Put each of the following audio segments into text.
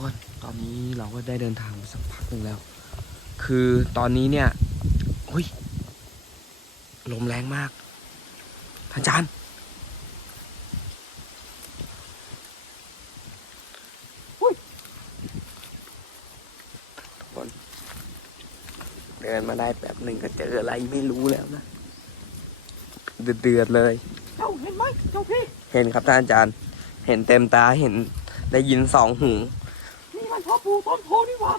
คนตอนนี้เราก็ได้เดินทางมาสักพักหนึ่งแล้ว คือตอนนี้เนี่ยอุ้ยลมแรงมากท่านอาจารย์ทุกคนเดินมาได้แบบหนึ่งก็เจออะไรไม่รู้แล้วนะ เดือดเดือดๆเลย เจ้าเห็นไหมเจ้าพี่ เห็นครับท่านอาจารย์ เห็นเต็มตาเห็นได้ยินสองหูนี่มันพ่อ ปู่ต้นโพนี่หว่า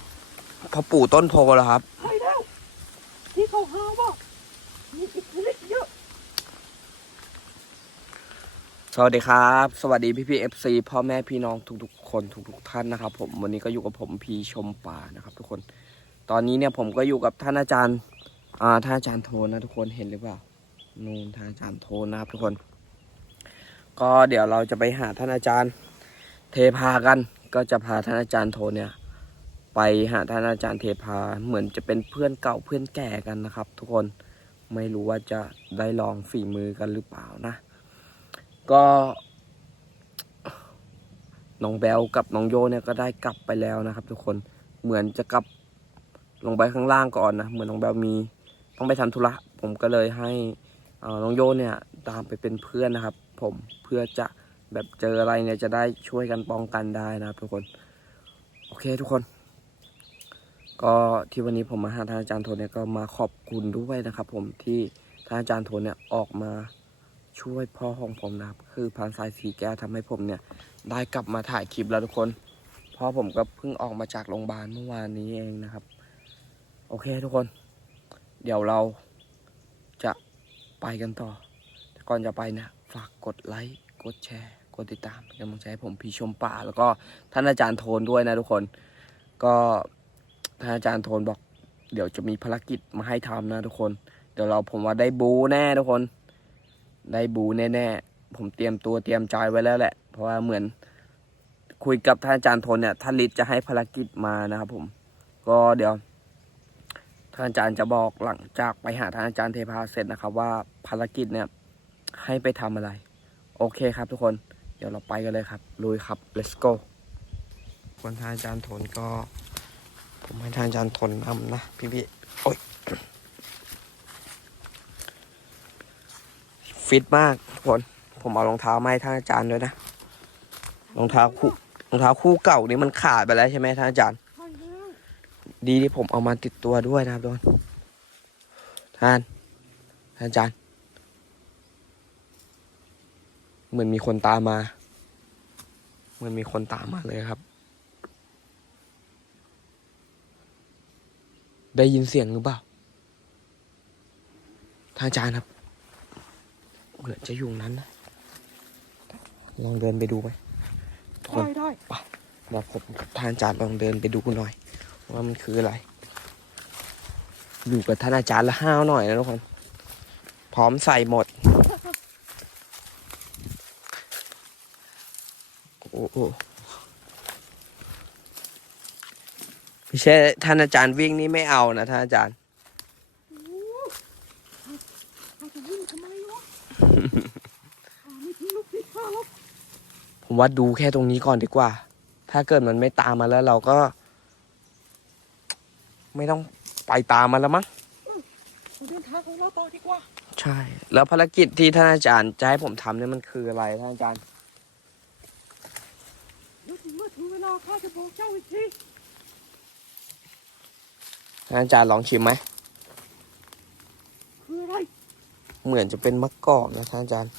พ่อปู่ต้นโพเหรอครับ ใช่แล้ว ที่เขาหาว่ามีอิทธิฤทธิ์เยอะ สวัสดีครับ สวัสดีพี่พีเอฟซีพ่อแม่พี่น้องทุกๆ คนทุกๆท่านนะครับ ผมวันนี้ก็อยู่กับผมพีชมป่านะครับ ทุกคน ตอนนี้เนี่ยผมก็อยู่กับท่านอาจารย์อ่าท่านอาจารย์โทนนะทุกคนเห็นหรือเปล่านู่นท่านอาจารย์โทนนะครับทุกคน ก็เดี๋ยวเราจะไปหาท่านอาจารย์เทพากัน ก็จะพาท่านอาจารย์โทเนี่ย ไปหาท่านอาจารย์เทพาเหมือนจะเป็นเพื่อนเก่าเพื่อนแก่กันนะครับ ทุกคนไม่รู้ว่าจะได้ลองฝีมือกันหรือเปล่านะ ก็น้องแบลกับน้องโยเนี่ยก็ได้กลับไปแล้วนะครับ ทุกคนเหมือนจะกลับลงไปข้างล่างก่อนนะเหมือนน้องแบลมีต้องไปทำธุระผมก็เลยให้น้องโยเนี่ยตามไปเป็นเพื่อนนะครับ ผมเพื่อจะ แบบเจออะไรเนี่ยจะได้ช่วยกันป้องกันได้นะครับทุกคน โอเคทุกคน ก็ที่วันนี้ผมมาหาท่านอาจารย์โทนเนี่ยก็มาขอบคุณด้วยนะครับ ผมที่ท่านอาจารย์โทนเนี่ยออกมาช่วยพ่อของผมนะครับ คือพานสายสีแก้วทำให้ผมเนี่ย ได้กลับมาถ่ายคลิปแล้วทุกคนพ่อผมก็เพิ่งออกมาจากโรงพยาบาลเมื่อวานนี้เองนะครับ โอเคทุกคน เดี๋ยวเราจะไปกันต่อ แต่ก่อนจะไปนะ ฝากกดไลค์ กดแชร์ กดติดตามเป็นกำลังใจให้ผมพี่ชมป่า แล้วก็ท่านอาจารย์โทนด้วยนะทุกคน ก็ท่านอาจารย์โทนบอก เดี๋ยวจะมีภารกิจมาให้ทำนะทุกคน เดี๋ยวเราผมว่าได้บูแน่ทุกคน ได้บูแน่ๆผมเตรียมตัวเตรียมใจไว้แล้วแหละ เพราะว่าเหมือนคุยกับท่านอาจารย์ทนเนี่ยท่านฤทธิ์จะให้ภารกิจมานะครับผม ก็เดี๋ยวท่านอาจารย์จะบอกหลังจากไปหาท่านอาจารย์เทพาเสร็จนะครับ ว่าภารกิจเนี่ยให้ไปทำอะไร โอเคครับทุกคน ดี๋ยวเราไปกันเลยครับลุยครับ let's go วันท่านอาจารย์ทนก็ ผมให้ท่านอาจารย์ทนนำนะพี่พี่ๆโอ้ยฟิตมากทุกคนผมเอารองเท้ามาให้ท่านอาจารย์ด้วยนะรองเท้าคู่รองเท้าคู่เก่านี่มันขาดไปแล้วใช่ไหมท่านอาจารย์ ดีที่ผมเอามาติดตัวด้วยนะครับทุกคนท่านท่านอาจารย์ เหมือนมีคนตามมา เหมือนมีคนตามมาเลยครับ ได้ยินเสียงหรือเปล่าท่านอาจารย์ครับ เหมือนจะอยู่ตรงนั้นนะ ลองเดินไปดูไหมทุกคได้นได้เดี๋ยวผมกับท่านอาจารย์ลองเดินไปดูหน่อย ว่ามันคืออะไร อยู่กับท่านอาจารย์ละห้าวหน่อยนะทุกคน พร้อมใส่หมด โอ้โหไม่ใช่ท่านอาจารย์วิ่งนี่ไม่เอานะท่านอาจารย์โอ้ข้าจะวิ่งทำไมวะข้าไม่ทิ้งลูกศิษย์ข้าหรอกผมว่าดูแค่ตรงนี้ก่อนดีกว่า ถ้าเกิดมันไม่ตามมาแล้วเราก็ ไม่ต้องไปตามมันแล้วมั้งเราเดินทางของเราต่อดีกว่า ใช่ แล้วภารกิจที่ท่านอาจารย์จะให้ผมทำเนี่ยมันคืออะไรท่านอาจารย์ เดี๋ยวถึ งเมื่อถึงเวลาข้าจะบอกเจ้าอีกทีท่านอาจารย์ลองชิมไหม คืออะไรเหมือนจะเป็นมะกอกนะท่านอาจารย์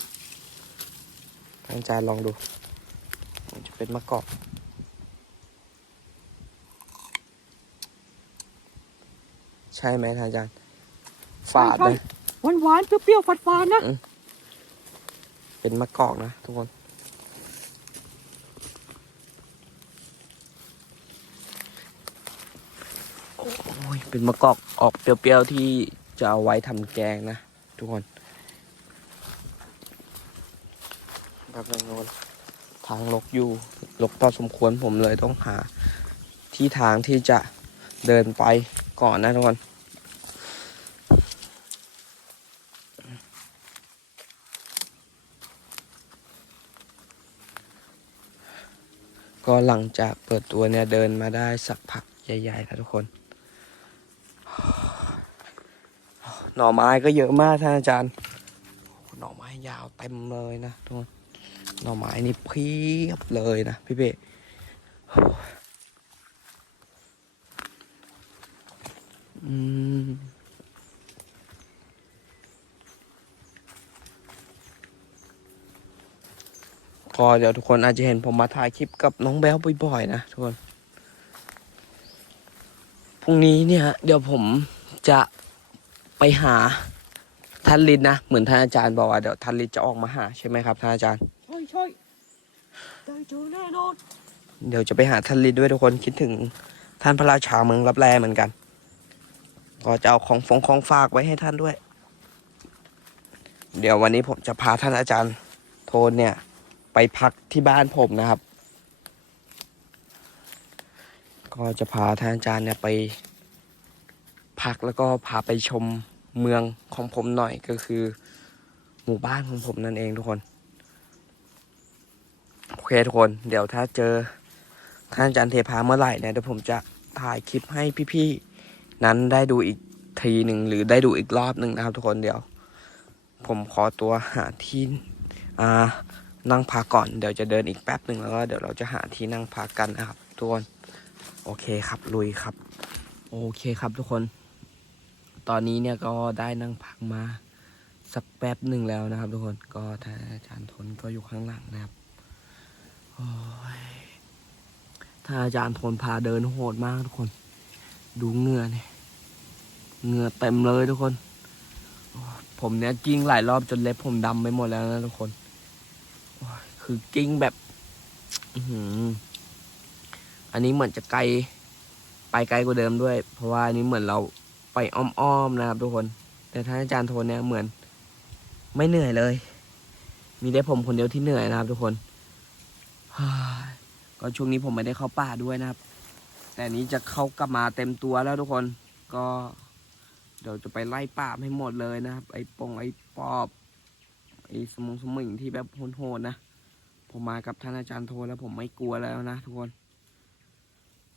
ท่านอาจารย์ลองดูเหมือนจะเป็นมะกอก ใช่ไหมท่านอาจารย์ ฝาดไหมหวานหวานๆเปรี้ยวๆฝาดฝาดๆนะ เป็นมะกอกนะทุกคน โอ้ย เป็นมะกอกออกเปรี้ยวๆที่จะเอาไว้ทำแกงนะ ทุกคนแบบนั้นโน้นทางลกอยู่ลกพอสมควรผมเลยต้องหา ที่ทางที่จะเดินไปก่อนนะทุกคนก็หลังจากเปิดตัวเนี่ยเดินมาได้สักพักใหญ่ๆแล้วทุกคน หน่อไม้ก็เยอะมากท่านอาจารย์ หน่อไม้ยาวเต็มเลยนะทุกคนหน่อไม้นี่เพียบเลยนะพี่เป้อืมก็เดี๋ยวทุกคนอาจจะเห็นผมมาถ่ายคลิปกับน้องแบลบ่อยๆนะทุกคน พรุ่งนี้เนี่ย เดี๋ยวผมจะ ไปหาท่านลินนะ เหมือนท่านอาจารย์บอกว่าเดี๋ยวท่านลินจะออกมาหาใช่ไหมครับท่านอาจารย์ใช่ใช่ได้เจอแน่นอนเดี๋ยวจะไปหาท่านลินด้วยทุกคนคิดถึงท่านพระราชาเมืองรับแลเหมือนกัน ก็จะเอาของฟงของฝากไว้ให้ท่านด้วย เดี๋ยววันนี้ผมจะพาท่านอาจารย์โทนเนี่ย ไปพักที่บ้านผมนะครับ ก็จะพาท่านอาจารย์เนี่ยไปพักแล้วก็พาไปชม เมืองของผมหน่อยก็คือ หมู่บ้านของผมนั่นเองทุกคนโอเคทุกคนเดี๋ยวถ้าเจอท่านอาจารย์เทพาเมื่อไหร่เนี่ยเดี๋ยวผมจะถ่ายคลิปให้พี่ๆนั้นได้ดูอีกทีหนึ่งหรือได้ดูอีกรอบหนึ่งนะครับ ทุกคนเดี๋ยว ผมขอตัวหาที่อ่านั่งพักก่อนเดี๋ยวจะเดินอีกแป๊บหนึ่งแล้วก็เดี๋ยวเราจะหาที่นั่งพักกันนะครับ ทุกคน โอเคครับลุยครับ โอเคครับทุกคน ตอนนี้เนี่ยก็ได้นั่งพักมาสักแป๊บหนึ่งแล้วนะครับ ทุกคนก็ท่านอาจารย์ทนก็อยู่ข้างหลังนะครับโอ้ยถ้าอาจารย์ทนพาเดินโหดมากทุกคน ดูเหงื่อเนี่ยเหงื่อเต็มเลยทุกคน ผมเนี่ยกิ้งหลายรอบจนเล็บผมดำไปหมดแล้วนะทุกคนคือกิ้งแบบอันนี้เหมือนจะไกลไปไกลกว่าเดิมด้วย เพราะว่าอันนี้เหมือนเรา ไปอ้อมๆนะครับทุกคน แต่ท่านอาจารย์โทนเนี่ยเหมือน ไม่เหนื่อยเลย มีได้ผมคนเดียวที่เหนื่อยนะครับ ทุกคนก็ช่วงนี้ผมไม่ได้เข้าป่าด้วยนะครับ แต่นี้จะเข้ากลับมาเต็มตัวแล้วทุกคน ก็ เดี๋ยวจะไปไล่ป่าให้หมดเลยนะครับ ไอ้ปงไอ้ปอบไอ้สมงสมิงที่แบบโหดๆนะ ผมมากับท่านอาจารย์โทนแล้วผมไม่กลัวแล้วนะทุกคน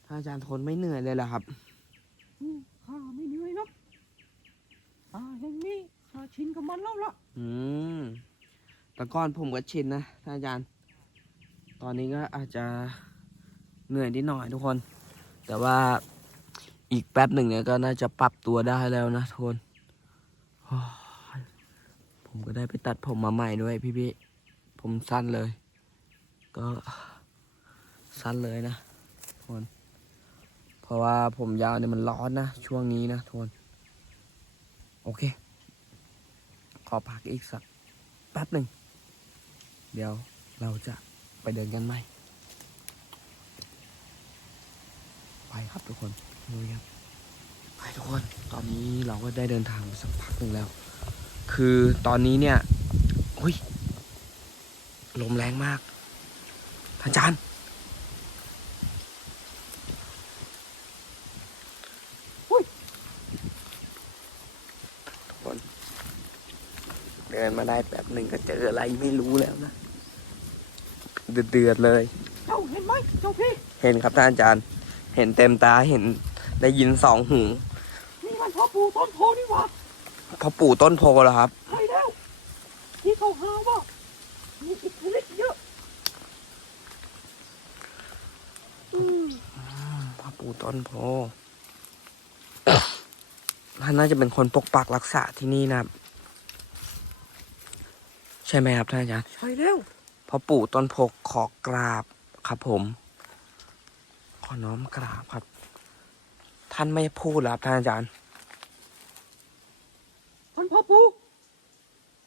ท่านอาจารย์โทนไม่เหนื่อยเลยเหรอครับข้าไม่เหนื่ อ่าอย่างนี้ข้าชินกับมันแล้วล่ะ อืมแต่ก่อนผมก็ชินนะท่านอาจารย์ ตอนนี้ก็อาจจะเหนื่อยนิดหน่อยทุกคน แต่ว่าอีกแป๊บหนึ่งเนี่ยก็น่าจะปรับตัวได้แล้วนะทุกคนผมก็ได้ไปตัดผมมาใหม่ด้วยพี่พี่ๆผมสั้นเลย ก็สั้นเลยนะทุกคน เพราะว่าผมยาวเนี่ยมันร้อนนะช่วงนี้นะทุกคน โอเค ขอพักอีกสักแป๊บหนึ่ง เดี๋ยวเราจะไปเดินกันไหม ไปครับทุกคนลุยครับ ไปทุกคน ตอนนี้เราก็ได้เดินทางไปสักพักหนึ่งแล้ว คือตอนนี้เนี่ย อุ้ย ลมแรงมากท่านอาจารย์ทุกคน เดิ นมาได้แป๊บหนึ่งก็เจออะไรไม่รู้แล้วนะ เดือดๆเลย เจ้าเห็นไหมเจ้าพี่ เห็นครับท่านอาจารย์ เห็นเต็มตาเห็นได้ยินสองหูนี่มันพ่อปู่ต้นโพนี่หว่าพ่อปู่ต้นโพเหรอครับใช่แล้ว ที่เขาหาว่ามีอิทธิฤทธิ์เยอะอืมพ่อปู่ต้นโพท่านน่าจะเป็นคนปกปักรักษาที่นี่นะครับ ใช่ไหมครับท่านอาจารย์ใช่แล้วพ่อปู่ต้นโพขอกราบครับผม ขอน้อมกราบครับ ท่านไม่พูดเหรอครับท่านอาจารย์ท่านพ่อปู่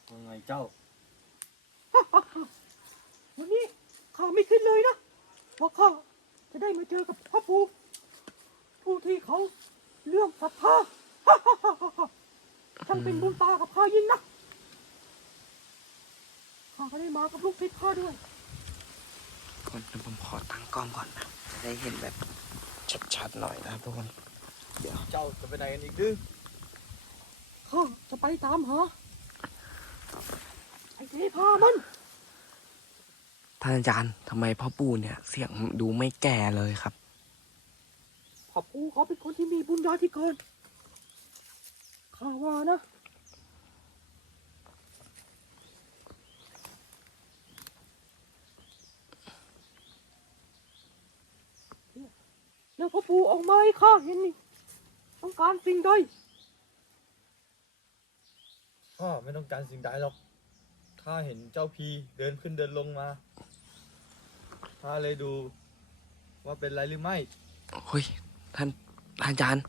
ว่าไงเจ้า วันนี้ข้าไม่คิดเลยนะว่าข้าจะได้มาเจอกับพ่อปู่ผู้ที่เขาเลื่อมศรัทธาช่างเป็นบุญตากับข้ายิ่งนะ ข้าก็ได้มากับลูกศิษย์ข้าด้วยก่อนผมขอตั้งกล้องก่อนนะ จะได้เห็นแบบชัดๆหน่อยนะครับทุกคนเจ้าจะไปไหนกันอีกดื้อข้าจะไปตามหาไอ้เทพามัน ท่านอาจารย์ทำไมพ่อปู่เนี่ย เสียงดูไม่แก่เลยครับ พ่อปู่เขาเป็นคนที่มีบุญญาธิการข้าว่านะ แล้วพ่อปู่ออกมาให้ข้าเห็นนี่ ต้องการสิ่งใดข้าไม่ต้องการสิ่งใดหรอก ข้าเห็นเจ้าพีเดินขึ้นเดินลงมา ข้าเลยดูว่าเป็นไรหรือไม่ เฮ้ย ท่านท่านอาจารย์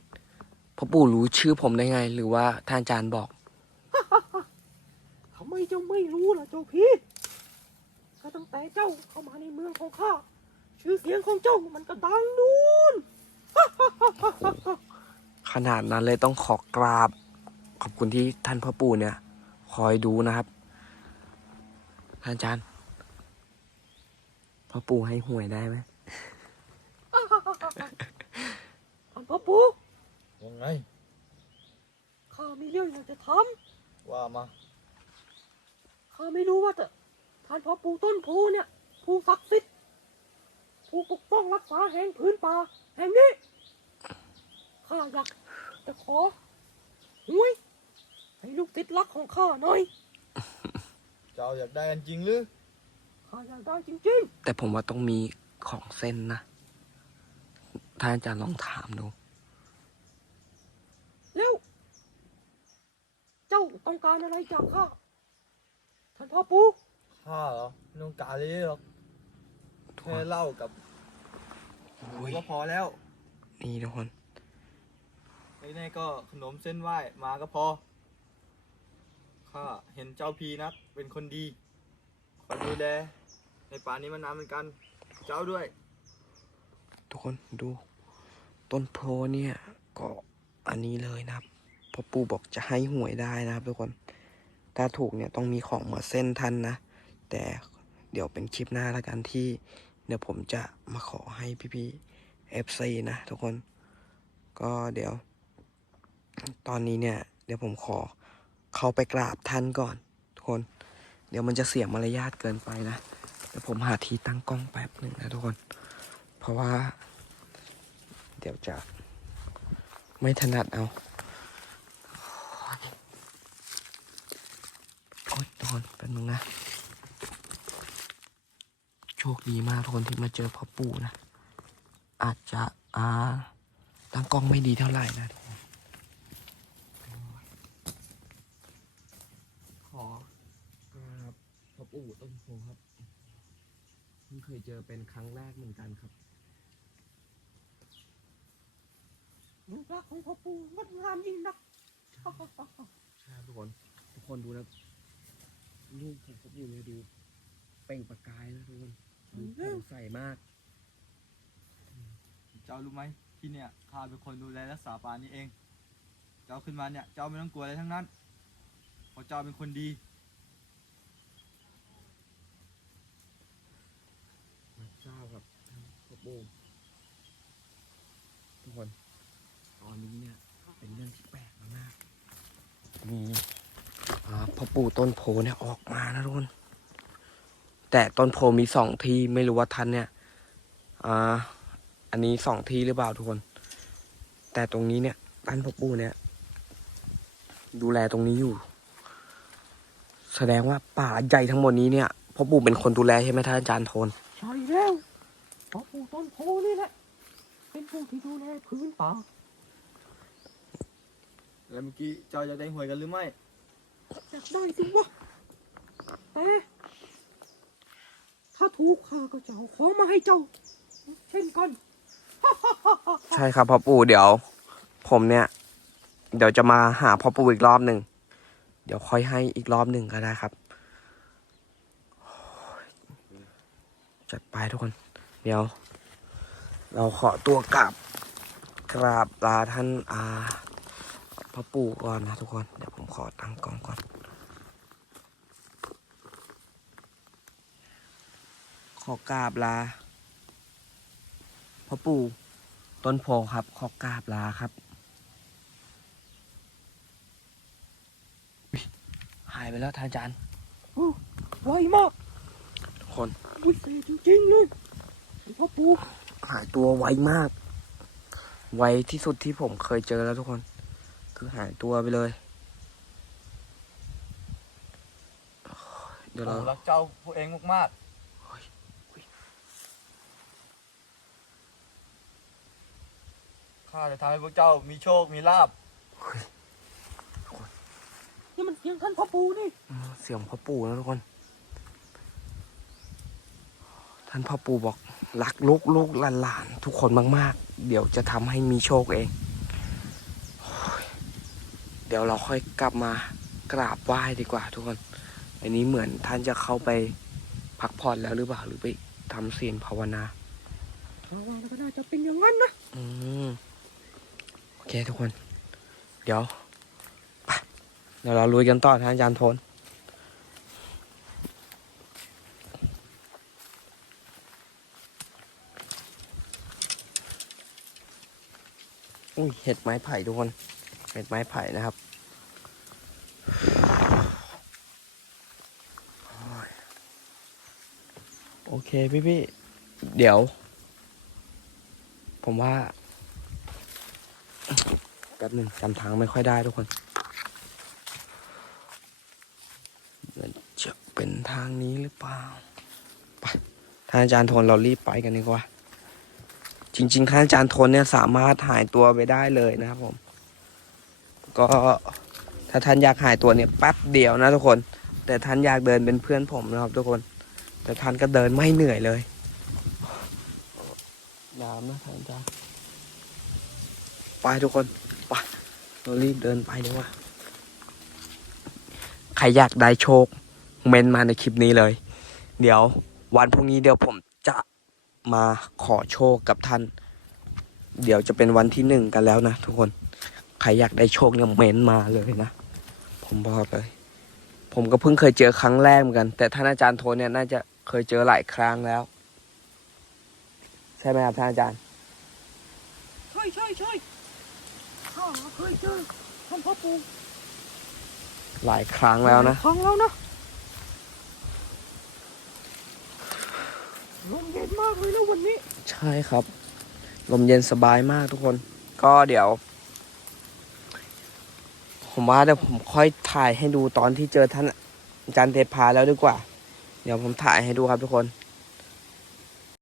พ่อปู่รู้ชื่อผมได้ไง หรือว่าท่านอาจารย์บอก ทำไมเจ้าไม่รู้ล่ะเจ้าพี่ก็ตั้งแต่เจ้าเข้ามาในเมืองของข้า ชื่อเสียงของเจ้ามันก็ดังนู่น ขนาดนั้นเลยต้องขอกราบ ขอบคุณที่ท่านพ่อปู่เนี่ย คอยดูนะครับ ท่านอาจารย์พ่อปู่ให้หวยได้ไหมท่านพ่อปู่ว่าไง ข้ามีเรื่องอยากจะทว่ามาำข้าไม่รู้ว่าแต่ท่านพ่อปู่ต้นโพเนี่ยผู้ศักดิ์สิทธิ์ ผู้ปกป้องรักษาแห่งพื้นป่าแห่งนี้ข้าอยากจะขอหวยให้ลูกติดรักของข้าหน่อย เจ้าอยากได้กันจริงหรือ ข้าอยากได้จริงแต่ผมว่าต้องมีของเส้นนะท่านอาจารย์ลองถามดู ๆ แล้ว เจ้าต้องการอะไรจากข้า ท่านพ่อปู่ข้าเหรอไม่ต้องการเลยหรอก แค่เหล้ากับหมูก็พอแล้วนี่ทุกคนไอ้นี่ก็ขนมเส้นไหว้มาก็พอข้าเห็นเจ้าพีนักเป็นคนดีคอยดูแลในป่านี้มานานเหมือนกัน เจ้าด้วย ทุกคนดู ต้นโพเนี่ยก็อันนี้เลยนะครับพ่อปู่บอกจะให้หวยได้นะครับทุกคน ถ้าถูกเนี่ยต้องมีของมาเส้นท่านนะ แต่เดี๋ยวเป็นคลิปหน้าแล้วกันที่ เดี๋ยวผมจะมาขอให้พี่ๆ FC นะทุกคน ก็เดี๋ยว ตอนนี้เนี่ย เดี๋ยวผมขอเข้าไปกราบท่านก่อน ทุกคน เดี๋ยวมันจะเสียมารยาทเกินไปนะ เดี๋ยวผมหาที่ตั้งกล้องแป๊บหนึ่งนะทุกคน เพราะว่า เดี๋ยวจะไม่ถนัดเอาโอ๊ยทุกคนแป๊บนึงนะ โชคดีมากทุกคนที่มาเจอพ่อปู่นะ อาจจะอ่าตั้งกล้องไม่ดีเท่าไหร่นะทุกคนขอกราบพ่อปู่ต้นโพครับเพิ่งเคยเจอเป็นครั้งแรกเหมือนกันครับลูกรักของพ่อปู่งดงามยิ่งนักใช่ครับทุกคน ทุกคนดูนะลูกของพ่อปู่เนี่ยดูเปล่งประกายนะทุกคนดูผ่อง ใสมาก เจ้ารู้ไหมที่เนี่ยข้าเป็นคนดูแลรักษาป่านี้เอง เจ้าขึ้นมาเนี่ย เจ้าไม่ต้องกลัวอะไรทั้งนั้นเพราะเจ้าเป็นคนดีพระเจ้ากับท่านพ่อปู่ทุกคน ตอนนี้เนี่ย เป็นเรื่องที่แปลกมากๆมีอ่าพ่อปู่ต้นโพเนี่ยออกมานะทุกคน แต่ต้นโพมีสองที่ไม่รู้ว่าท่านเนี่ยอ่าอันนี้สองที่หรือเปล่าทุกคน แต่ตรงนี้เนี่ยท่านพ่อปู่เนี่ย ดูแลตรงนี้อยู่ แสดงว่าป่าใหญ่ทั้งหมดนี้เนี่ยพ่อปู่เป็นคนดูแลใช่ไหมท่านอาจารย์โทนใช่แล้วพ่อปู่ต้นโพนี่แหละเป็นผู้ที่ดูแลพื้นป่าแล้วเมื่อกี้เจ้าจะได้หวยกันหรือไม่อยากได้สิวะแต่ ถ้าถูกข้าก็จะเอาของมาให้เจ้า เช่นกัน ใช่ครับพ่อปู่เดี๋ยว ผมเนี่ย เดี๋ยวจะมาหาพ่อปู่อีกรอบหนึ่งเดี๋ยวค่อยให้อีกรอบหนึ่งก็ได้ครับจัดไปทุกคน เดี๋ยว เราขอตัวกราบกราบลาท่านอาพ่อปู่ก่อนนะทุกคน เดี๋ยวผมขอตั้งกล้องก่อน อกราบลาพ่อปู่ต้นโพครับ ขอกราบลาครับอุ๊ยหายไปแล้วท่านอาจารย์ไวมากทุกคคนวิเศษจริงๆเลยท่านพ่อปู่หายตัวไวมาก ไวที่สุดที่ผมเคยเจอแล้วทุกคน คือหายตัวไปเลย เดี๋ยวผเรามรักเจ้าพวกเองมากเฮ้ยเฮ้ย ๆ ข้าจะทำให้พวกเจ้ามีโชค มีลาบนี่มันเสียงท่านพ่อปู่นี่ อืมเสียงพ่อปู่นะทุกคน ท่านพ่อปู่บอกรักลูกลูกหลานหลานๆทุกคนมากๆ เดี๋ยวจะทำให้มีโชคเองโอ้ยเดี๋ยวเราค่อยกลับมากราบไหว้ดีกว่า ทุกคน อันนี้เหมือนท่านจะเข้าไปพักผ่อนแล้วหรือเปล่าหรือไปทำเสียงภาวนาถ้าว่าแล้วก็น่าจะเป็นอย่างนั้นนะ อืมโอ เคทุกคน เดี๋ยวไปเดี๋ยวเราลุยกันต่อท่านอาจารย์โทนอุ้ยเห็ดไม้ไผ่ทุกคน เห็ดไม้ไผ่นะครับโอเคพี่พี่เดี๋ยว ผมว่า แป๊บหนึ่งจำทางไม่ค่อยได้ทุกคนเหมือนจะเป็นทางนี้หรือเปล่าไปท่านอาจารย์โทนเรารีบไปกันดีกว่า จริงๆท่านอาจารย์โทนเนี่ยสามารถหายตัวไปได้เลยนะครับผม ก็ถ้าท่านอยากหายตัวเนี่ยแป๊บเดียวนะทุกคน แต่ท่านอยากเดินเป็นเพื่อนผมนะครับ ทุกคน แต่ท่านก็เดินไม่เหนื่อยเลยน้ำนะท่านอาจารย์ไปทุกคน ไปเรารีบเดินไปดีกว่า ใครอยากได้โชค เมนมาในคลิปนี้เลย เดี๋ยววันพรุ่งนี้เดี๋ยวผมจะมาขอโชคกับท่าน เดี๋ยวจะเป็นวันที่หนึ่งกันแล้วนะทุกคน ใครอยากได้โชคเนี่ยเมนมาเลยนะ ผมบอกเลย ผมก็เพิ่งเคยเจอครั้งแรกเหมือนกัน แต่ท่านอาจารย์โทนเนี่ยน่าจะเคยเจอหลายครั้งแล้ว ใช่ไหมครับท่านอาจารย์ ใช่ใช่ใช่ข้า เคยเจอท่านพ่อปู่หลายครั้งแล้วนะครั้งแล้วนะลมเย็นมากเลยนะวันนี้ ใช่ครับ ลมเย็นสบายมากทุกคน ก็เดี๋ยว ผมว่าเดี๋ยวผมค่อยถ่ายให้ดูตอนที่เจอท่านอาจารย์เทพาแล้วดีกว่า เดี๋ยวผมถ่ายให้ดูครับทุกคน